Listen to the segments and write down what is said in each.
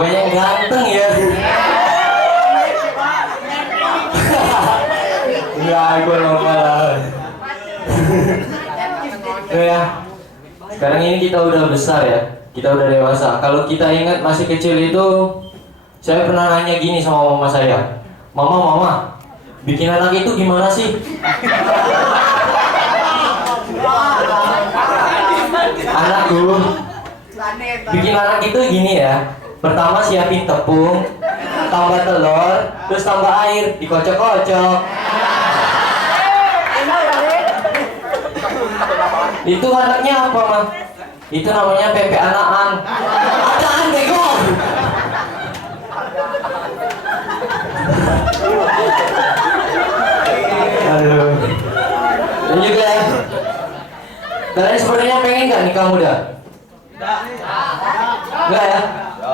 banyak ganteng ya. Enggak, gue normal. Ya, sekarang ini kita udah besar ya, kita udah dewasa. Kalau kita ingat masih kecil itu, saya pernah nanya gini sama mama saya, mama, bikin anak itu gimana sih? Anakku, bikin anak itu gini ya. Pertama siapin tepung, tambah telur, terus tambah air, dikocok-kocok. Itu anaknya apa, Mas? Itu namanya pepek anakan. Apaan bego? Aduh. Dan juga ya, kalian sebenarnya pengen nggak nikah muda? Enggak ya?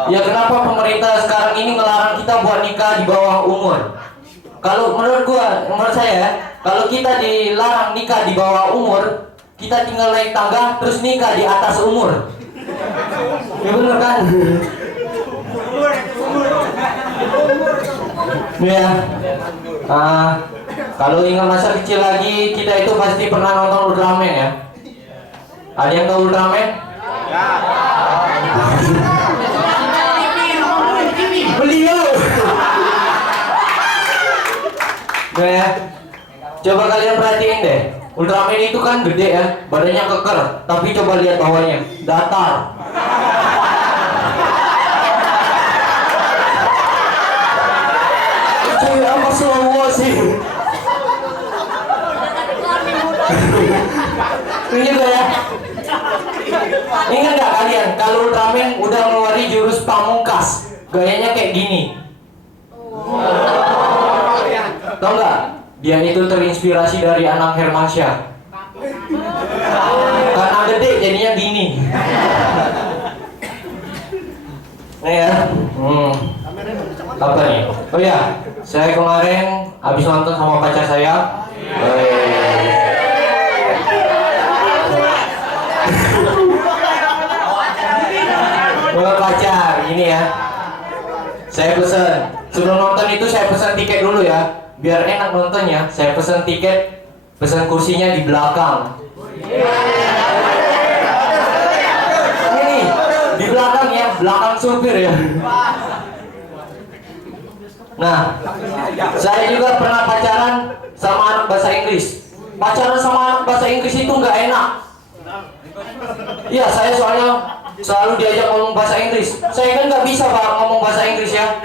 Ya kenapa pemerintah sekarang ini ngelarang kita buat nikah di bawah umur? Kalau menurut saya ya, kalau kita dilarang nikah di bawah umur, kita tinggal naik tangga terus nikah di atas umur. Ya bener kan? Ya. Kalau ingat masa kecil lagi, kita itu pasti pernah nonton Ultraman ya. Ada yang tahu Ultraman? Ya. Beliau. Ya. Coba kalian perhatiin deh. Ultraman itu kan gede ya, badannya keker. Tapi coba lihat bawahnya, datar. Cuy, apa semua sih? Ini juga ya. Ingat gak kalian, kalau Ultraman udah ngeluarin jurus pamungkas, gayanya kayak gini. Tau gak? Dia itu terinspirasi dari Anang Hermansyah. Karena gede jadinya gini. Nih ya. Apa nih? Oh ya, saya kemarin habis nonton sama pacar saya. Pacar, ini ya. Saya pesen. Sebelum nonton itu saya pesen tiket dulu ya. Biar enak nontonnya, saya pesen tiket, pesen kursinya di belakang. Ini di belakang ya, belakang supir ya. Nah, saya juga pernah pacaran sama anak bahasa Inggris. Pacaran sama anak bahasa Inggris itu nggak enak. Iya, saya soalnya selalu diajak ngomong bahasa Inggris. Saya kan nggak bisa Pak ngomong bahasa Inggris ya.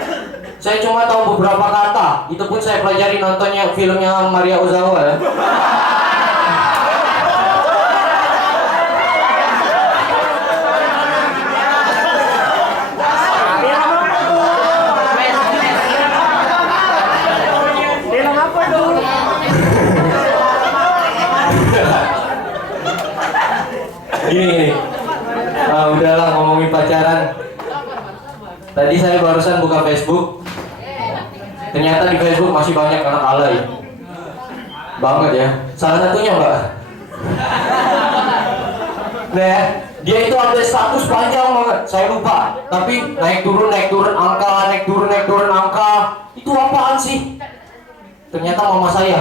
Saya cuma tahu beberapa kata. Itu pun saya pelajari nontonnya filmnya Maria Ozawa ya. Ini, udahlah ngomongin pacaran. Tadi saya barusan buka Facebook. Ternyata di Facebook masih banyak anak alay. Banget ya. Salah satunya Mbak. Nah, dia itu update status panjang banget. Saya lupa. Tapi naik turun angka, naik turun angka. Itu apaan sih? Ternyata mama saya.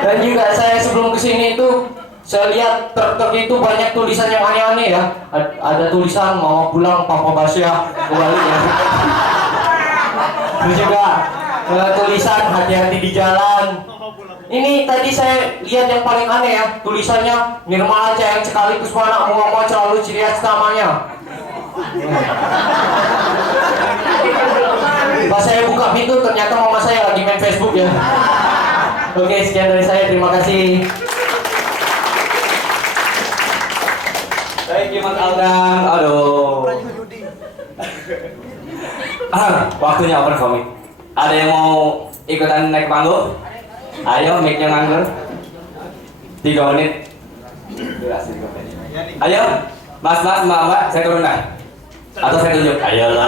Dan juga saya sebelum kesini itu saya lihat truk itu banyak tulisan yang aneh-aneh ya. Ada tulisan mau pulang Papa Basya kembali ya. Terus juga tulisan hati-hati di jalan. Ini tadi saya lihat yang paling aneh ya, tulisannya Nirma Aceh yang sekaligus anak Muhammad selalu ciri khas namanya. Pas saya buka pintu ternyata mama saya lagi main Facebook ya. Oke, sekian dari saya, terima kasih. Baik, Mas Aldan. Aduh. Waktunya open komik. Ada yang mau ikutan naik panggung? Ayo, mic-nya nganggur. 3 menit. Durasi 3 menit. Ayo, Mas, Mbak, saya turun kan? Atau saya tunjuk? Ayo lo.